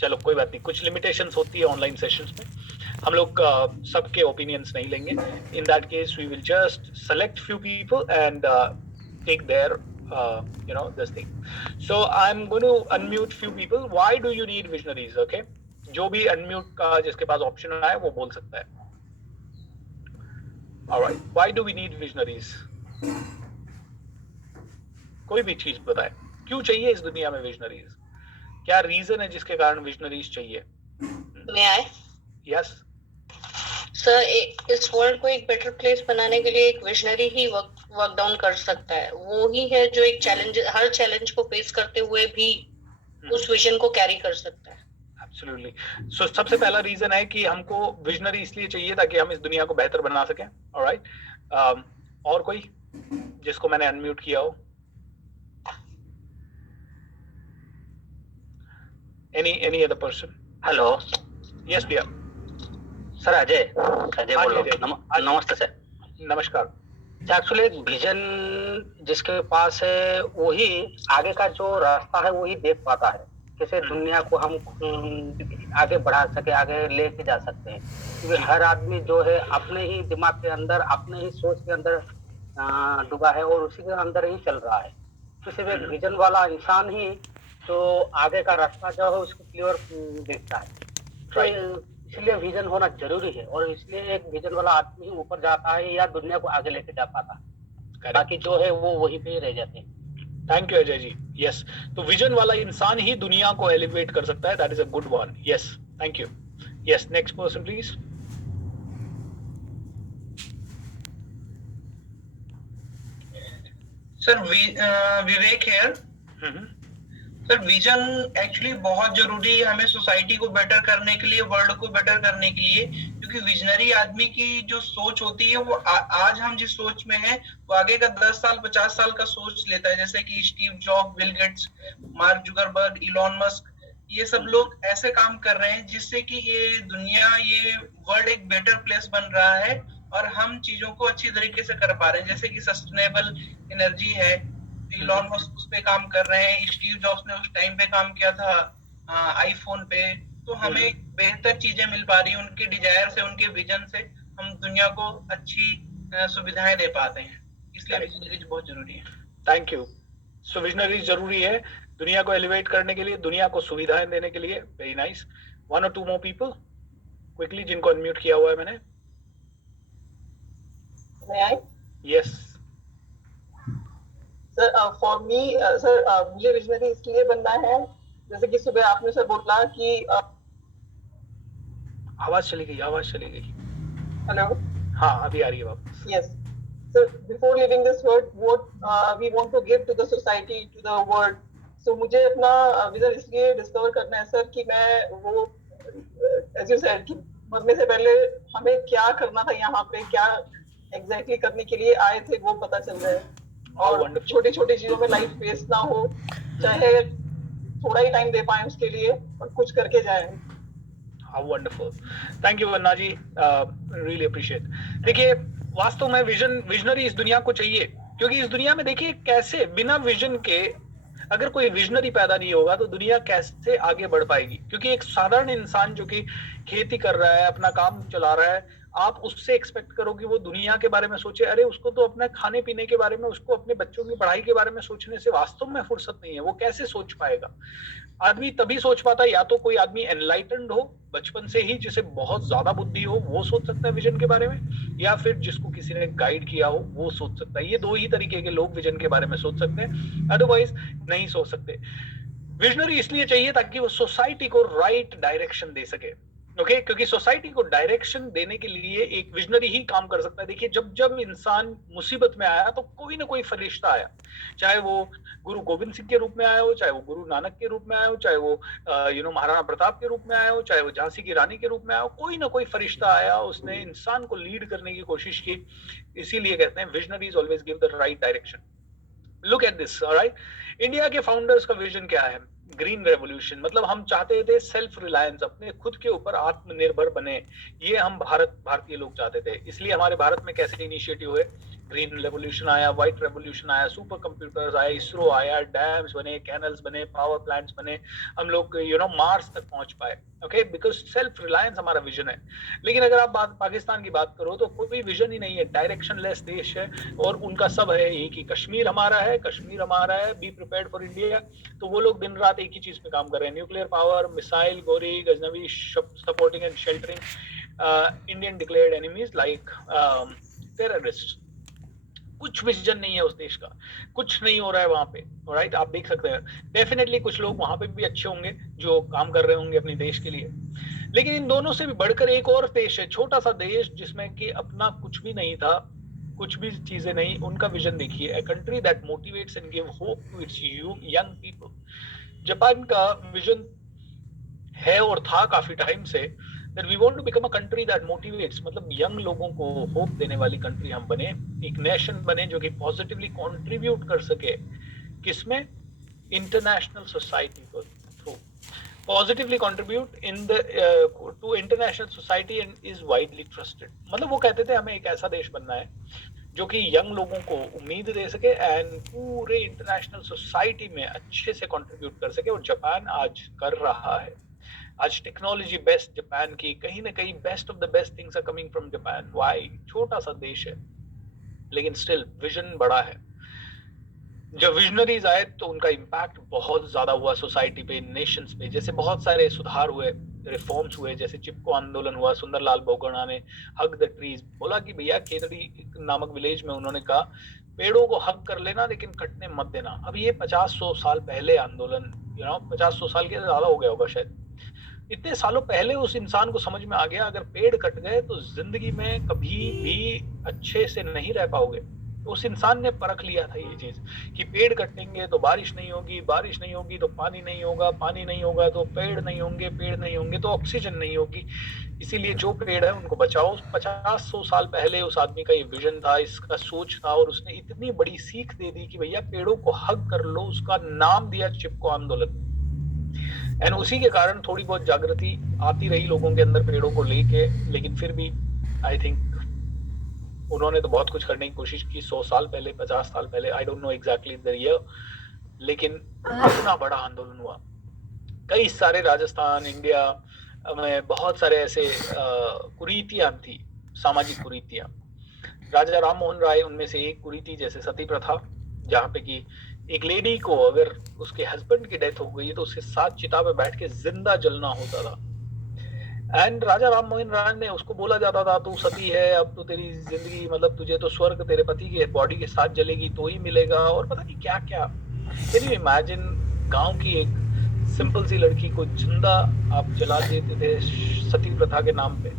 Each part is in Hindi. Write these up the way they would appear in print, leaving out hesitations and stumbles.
चलो कोई बात नहीं, कुछ लिमिटेशंस होती है ऑनलाइन सेशंस में, हम लोग सबके ओपिनियंस नहीं लेंगे. In that case we will just select few people and take their this thing. So I'm going to unmute few people. Why do you need visionaries? Okay, जो भी unmute का जिसके पास ऑप्शन आए वो बोल सकता है. Alright, why do we need visionaries? कोई भी चीज बताए, क्यों चाहिए इस दुनिया में विजनरीज? क्या रीजन है जिसके कारण विजनरीज चाहिए? May I? यस. सर, इस वर्ल्ड को एक बेटर प्लेस बनाने के लिए एक विजनरी ही वर्क डाउन कर सकता है. वो ही है जो एक हर चैलेंज को फेस करते हुए भी उस विजन को कैरी कर सकता है. एब्सोल्युटली. सो सबसे पहला रीजन है कि हमको विजनरी इसलिए चाहिए ताकि हम इस दुनिया को बेहतर बना सकें. ऑलराइट, और कोई जिसको मैंने अनम्यूट किया हो? any other person? Hello. Yes भैया. सर अजय बोल रहा हूँ. नमस्ते सर. नमस्कार. एक्चुअली एक विजन जिसके पास है वही आगे का जो रास्ता है वही देख पाता है, कैसे दुनिया को हम आगे बढ़ा सके, आगे लेके जा सकते हैं. क्योंकि हर आदमी जो है अपने ही दिमाग के अंदर, अपने ही सोच के अंदर डूबा है और उसी के अंदर ही चल रहा है. तो सिर्फ एक विजन वाला इंसान ही तो आगे का रास्ता जो है उसको क्लियर देखता है. तो इसलिए विजन होना जरूरी है और इसलिए एक विजन वाला आदमी ही ऊपर जाता है या दुनिया को आगे लेके जा पाता है. बाकी जो है वो वहीं पे रह जाते हैं. Thank you Ajay ji. Yes, तो विजन वाला इंसान ही दुनिया को एलिवेट कर सकता है. That is a good one. Yes, thank you. Yes, next person please. Sir Vivek here. Sir vision actually बहुत जरूरी है हमें सोसाइटी को बेटर करने के लिए, वर्ल्ड को बेटर करने के लिए. क्योंकि विजनरी आदमी की जो सोच होती है वो आज हम जिस सोच में है वो आगे का 10 साल 50 साल का सोच लेता है. जैसे कि Steve job, Bill Gates, mark Zuckerberg, Elon Musk, ये सब लोग ऐसे काम कर रहे हैं जिससे कि ये दुनिया, ये वर्ल्ड एक बेटर प्लेस बन रहा है और हम चीजों को अच्छी तरीके से कर पा रहे हैं. जैसे कि सस्टेनेबल एनर्जी है, इलॉन मस्क उस पे काम कर रहे हैं. स्टीव जॉब्स ने उस टाइम पे काम किया था आईफोन पे. तो हमें बेहतर चीजें मिल पा रही हैं उनके डिजायर से, उनके विजन से हम दुनिया को अच्छी सुविधाएं दे पाते हैं. इसलिए विजनरीज बहुत जरूरी है. Thank you. सो विजनरीज जरूरी है दुनिया को एलिवेट करने के लिए, दुनिया को सुविधाएं देने के लिए. Very nice. वन और टू मोर पीपल क्विकली जिनको अनम्यूट किया हुआ है मैंने. Yes sir, for me sir, मुझे विजनरी इसलिए बनना है जैसे कि सुबह आपने सर बोला कि आवाज चली गई. हेलो. हाँ, अभी आ रही है वापस. Yes sir, before living this world what we want to give to the society, to the world. So मुझे अपना विजन इसलिए डिस्कवर करना है सर कि मैं वो एज यू सेड कि मरने से पहले हमें क्या करना था, यहाँ पे क्या एग्जैक्टली करने के लिए आए थे वो पता चल जाए और छोटी छोटी चीजों में लाइफ वेस्ट ना हो, चाहे थोड़ा ही टाइम दे पाए उसके लिए और कुछ करके जाए. How wonderful. Thank you Vanna ji. Really appreciate. देखिए, वास्तव में विजनरी इस दुनिया को चाहिए, क्योंकि इस दुनिया में देखिए कैसे बिना विजन के अगर कोई विजनरी पैदा नहीं होगा तो दुनिया कैसे आगे बढ़ पाएगी. क्योंकि एक साधारण इंसान जो कि खेती कर रहा है, अपना काम चला रहा है, आप उससे एक्सपेक्ट करो कि वो दुनिया के बारे में सोचे? अरे उसको तो अपने खाने पीने के बारे में, उसको अपने बच्चों की पढ़ाई के बारे में सोचने से वास्तव में फुर्सत नहीं है. वो कैसे सोच पाएगा? आदमी तभी सोच पाता है या तो कोई आदमी एनलाइटेंड हो बचपन से ही, जिसे बहुत ज्यादा बुद्धि हो, वो सोच सकता है विजन के बारे में, या फिर जिसको किसी ने गाइड किया हो वो सोच सकता है. ये दो ही तरीके के लोग विजन के बारे में सोच सकते हैं, अदरवाइज नहीं सोच सकते. विजनरी इसलिए चाहिए ताकि वो सोसाइटी को राइट डायरेक्शन दे सके. ओके, क्योंकि सोसाइटी को डायरेक्शन देने के लिए एक विजनरी ही काम कर सकता है. देखिए, जब जब इंसान मुसीबत में आया तो कोई ना कोई फरिश्ता आया, चाहे वो गुरु गोविंद सिंह के रूप में आया हो, चाहे वो गुरु नानक के रूप में आया हो, चाहे वो महाराणा प्रताप के रूप में आया हो, चाहे वो झांसी की रानी के रूप में आया हो. कोई ना कोई फरिश्ता आया, उसने इंसान को लीड करने की कोशिश की. इसीलिए कहते हैं visionaries always give the right direction. Look at this. Alright, India के फाउंडर्स का विजन क्या है? Green revolution. मतलब हम चाहते थे सेल्फ रिलायंस, अपने खुद के ऊपर आत्मनिर्भर बने. ये हम भारतीय लोग चाहते थे. इसलिए हमारे भारत में कैसे इनिशिएटिव हुए? ग्रीन रेवोल्यूशन आया, व्हाइट रेवोल्यूशन आया, सुपर कंप्यूटर्स आए, इसरो आया, डैम्स बने, कैनल्स बने, पावर प्लांट्स बने, हम लोग मार्स तक पहुंच पाए। ओके, बिकॉज सेल्फ रिलायंस हमारा विजन है। लेकिन अगर आप पाकिस्तान की बात करो तो कोई विजन ही नहीं है, डायरेक्शनलेस देश है, और उनका सब है एक ही, कश्मीर हमारा है, कश्मीर हमारा है, बी प्रिपेयर्ड फॉर इंडिया। तो वो लोग दिन रात एक ही चीज पे काम कर रहे हैं, न्यूक्लियर पावर, मिसाइल, गोरी, Ghaznavi, supporting and sheltering Indian declared enemies like terrorist. कुछ विजन नहीं है उस देश का, कुछ नहीं हो रहा है वहां पे। राइट, आप देख सकते हैं डेफिनेटली कुछ लोग वहां पे भी अच्छे होंगे जो काम कर रहे होंगे अपने देश के लिए, लेकिन इन दोनों से भी बढ़कर एक और देश है, छोटा सा देश जिसमें कि अपना कुछ भी नहीं था, कुछ भी चीजें नहीं, उनका विजन देखिए, a country that motivates and give hope to its young people. Japan का विजन है और था काफी टाइम से that we want to become a country that motivates, मतलब यंग लोगों को होप देने वाली कंट्री हम बने, एक नेशन बने जो कि पॉजिटिवली कंट्रीब्यूट कर सके, किसमें, इंटरनेशनल सोसाइटी को through, positively contribute in the two international society and is widely trusted. मतलब वो कहते थे हमें एक ऐसा देश बनना है जो कि यंग लोगों को उम्मीद दे सके एंड पूरे इंटरनेशनल सोसाइटी में अच्छे से कंट्रीब्यूट कर सके, और जापान आज कर रहा है। आज टेक्नोलॉजी बेस्ट जापान की, कहीं ना कहीं best of the best things are coming from Japan. Why, छोटा सा देश है लेकिन स्टिल विजन बड़ा है। जब विजनरीज आए तो उनका इम्पैक्ट बहुत ज्यादा हुआ सोसाइटी पे, नेशंस पे। जैसे बहुत सारे सुधार हुए, रिफॉर्म्स हुए, जैसे चिपको आंदोलन हुआ, सुंदरलाल बोगोना ने हग द ट्रीज बोला कि भैया केतड़ी नामक विलेज में उन्होंने कहा पेड़ों को हग कर लेना लेकिन कटने मत देना। अब ये 50-100 साल पहले आंदोलन, 50-100 साल के ज्यादा हो गया होगा शायद, इतने सालों पहले उस इंसान को समझ में आ गया अगर पेड़ कट गए तो जिंदगी में कभी भी अच्छे से नहीं रह पाओगे। तो उस इंसान ने परख लिया था ये चीज कि पेड़ कटेंगे तो बारिश नहीं होगी, बारिश नहीं होगी तो पानी नहीं होगा, पानी नहीं होगा तो पेड़ नहीं होंगे, पेड़ नहीं होंगे तो ऑक्सीजन नहीं होगी। इसीलिए जो पेड़ है उनको बचाओ। 50-100 साल पहले उस आदमी का ये विजन था, इसका सोच था, और उसने इतनी बड़ी सीख दे दी कि भैया पेड़ों को हग कर लो। उसका नाम दिया चिपको आंदोलन, एंड उसी के कारण थोड़ी बहुत जागृति आती रही लोगों के अंदर पेड़ों को लेके। लेकिन फिर भी आई थिंक उन्होंने तो बहुत कुछ करने की कोशिश की 100 साल पहले, 50 साल पहले, I don't know exactly the year, लेकिन इतना बड़ा आंदोलन हुआ। कई सारे राजस्थान, इंडिया में बहुत सारे ऐसे कुरीतियां थी, सामाजिक कुरीतियां। राजा राम मोहन राय उनमें से एक कुरीति, जैसे सती प्रथा, जहाँ पे कि एक लेडी को अगर उसके हस्बैंड की डेथ हो गई तो उसके साथ चिता पे बैठ के जिंदा जलना होता था। एंड राजा राम मोहन राय ने उसको बोला जाता था तू सती है, अब तो तेरी जिंदगी, मतलब तुझे तो स्वर्ग तेरे पति के बॉडी के साथ जलेगी तो ही मिलेगा, और पता नहीं क्या क्या। कैन यू इमेजिन, गांव की एक सिंपल सी लड़की को जिंदा आप जला देते थे सती प्रथा के नाम पे।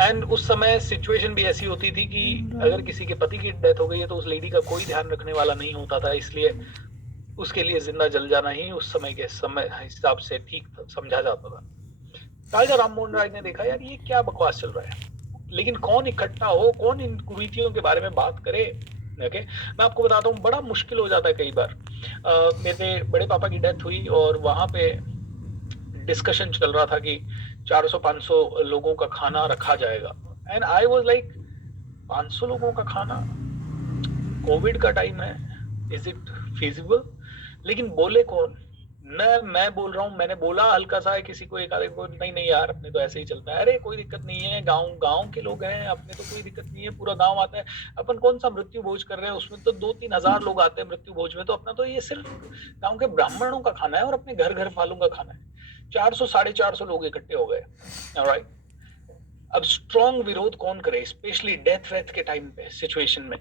एंड उस समय सिचुएशन भी ऐसी होती थी कि अगर किसी के पति की डेथ हो गई है तो उस लेडी का कोई ध्यान रखने वाला नहीं होता था, इसलिए उसके लिए जिंदा जल जाना ही उस समय के समय हिसाब से ठीक समझा जाता था। राजा राम मोहन राय ने देखा यार ये क्या बकवास चल रहा है, लेकिन कौन इकट्ठा हो, कौन इन कुरीतियों के बारे में बात करे। ओके, मैं आपको बताता हूँ बड़ा मुश्किल हो जाता है कई बार। मेरे बड़े पापा की डेथ हुई और वहां पे डिस्कशन चल रहा था कि 400-500 लोगों का खाना रखा जाएगा, एंड आई वाज लाइक 500 लोगों का खाना, कोविड का टाइम है, इज इट फिजिबल? लेकिन बोले कौन? मैं बोल रहा हूँ, मैंने बोला हल्का सा है किसी को, एक आधे को, नहीं यार अपने तो ऐसे ही चलता है, अरे कोई दिक्कत नहीं है, गांव के लोग हैं, अपने तो कोई दिक्कत नहीं है, पूरा गांव आता है, अपन कौन सा मृत्यु भोज कर रहे हैं, उसमें तो 2-3 हजार लोग आते हैं मृत्यु भोज में, तो अपना तो ये सिर्फ गाँव के ब्राह्मणों का खाना है और अपने घर वालों का खाना है। 400-450 लोग इकट्ठे हो गए, ऑलराइट। अब स्ट्रॉन्ग विरोध कौन करे, स्पेशली डेथ के टाइम पे सिचुएशन में?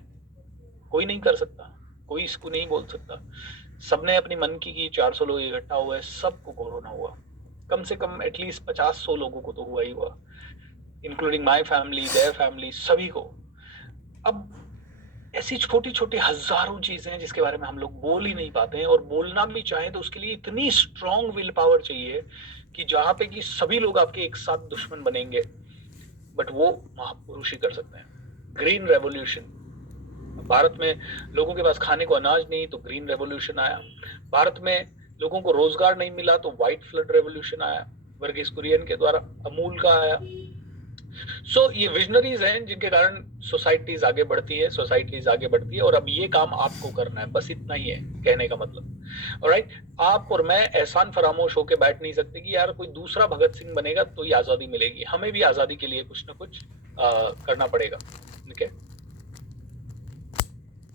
कोई नहीं कर सकता, कोई इसको नहीं बोल सकता। सबने अपनी मन की 400 लोग इकट्ठा हुए, सबको कोरोना हुआ, कम से कम एटलीस्ट 50-100 लोगों को तो हुआ ही हुआ, including my family, their family, सभी को। अब ऐसी छोटी छोटी हजारों चीजें हैं जिसके बारे में हम लोग बोल ही नहीं पाते हैं, और बोलना भी चाहें तो उसके लिए इतनी स्ट्रॉन्ग विल पावर चाहिए कि जहां पे कि सभी लोग आपके एक साथ दुश्मन बनेंगे, बट वो महापुरुष ही कर सकते हैं। ग्रीन रेवोल्यूशन, भारत में लोगों के पास खाने को अनाज नहीं तो ग्रीन रेवोल्यूशन आया, भारत में लोगों को रोजगार नहीं मिला तो व्हाइट फ्लड रेवोल्यूशन आया, वर्गीस कुरियन के द्वारा, अमूल का आया, सो ये विजनरीज हैं जिनके कारण सोसाइटीज आगे बढ़ती है, सोसाइटीज आगे बढ़ती है, और अब ये काम आपको करना है, बस इतना ही है कहने का मतलब। ऑलराइट, आप और मैं एहसान फरामोश होकर बैठ नहीं सकते कि यार कोई दूसरा भगत सिंह बनेगा तो ही आजादी मिलेगी। हमें भी आजादी के लिए कुछ ना कुछ करना पड़ेगा। ठीक है।